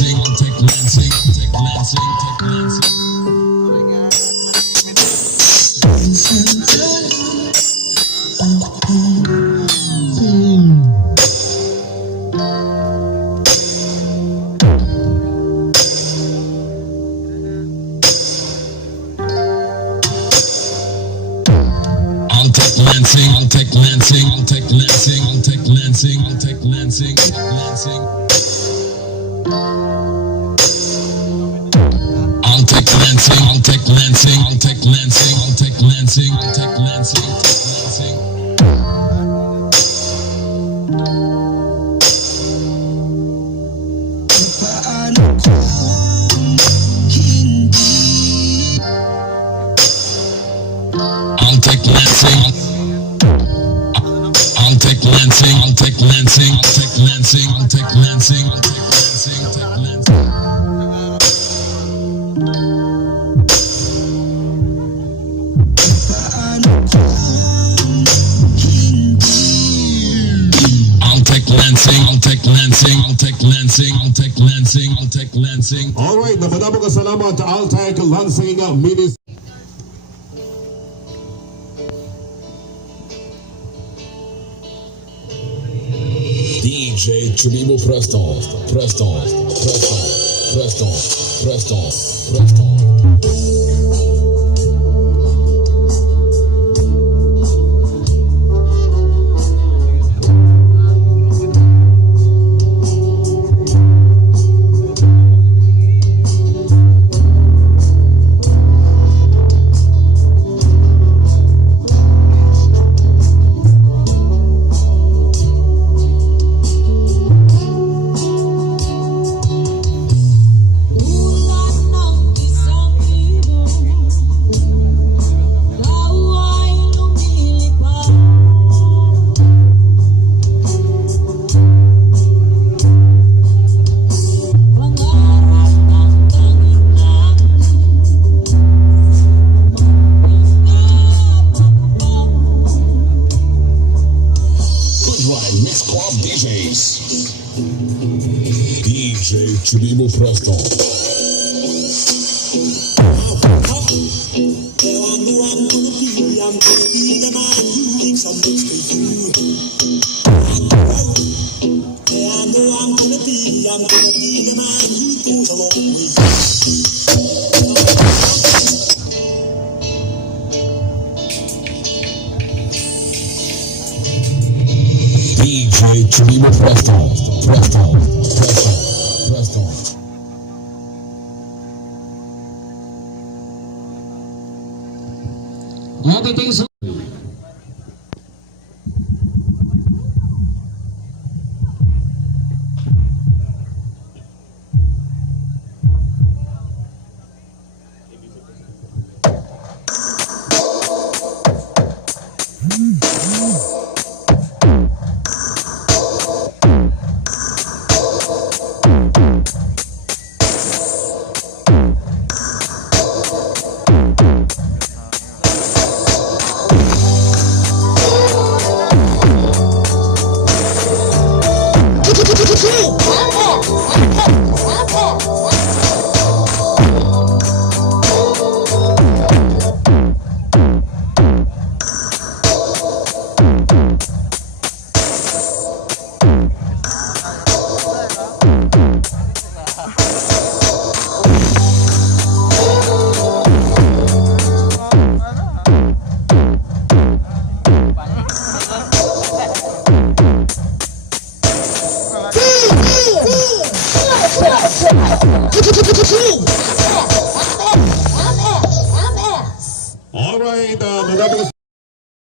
Lansing, I'll take Lansing, I'll take Lansing, take Lansing. I'll take Lansing, I'll take Lansing, I'll take Lansing, I'll take Lansing, I'll take Lansing, take Lansing. I'll take Lansing, I'll take Lansing, I'll take Lansing, I'll take Lansing, I'll take Lansing, take Lansing. I'll take Lansing, I'll take Lansing, I'll take Lansing, I'll take Lansing, I'll take Lansing, I'll take Lansing, take Lansing. I'll take Lansing, I'll take Lansing, I'll take Lansing, I'll take Lansing, I'll take Lansing. Alright, napadabog ka salamat I'll take Lansing nga minis. DJ Chubibo Preston, Preston, Preston, Preston, Preston, Preston. DJ Chubibo Preston. DJ Chubibo Preston, Preston, Preston, Preston. Okay, thank you so much. Alright,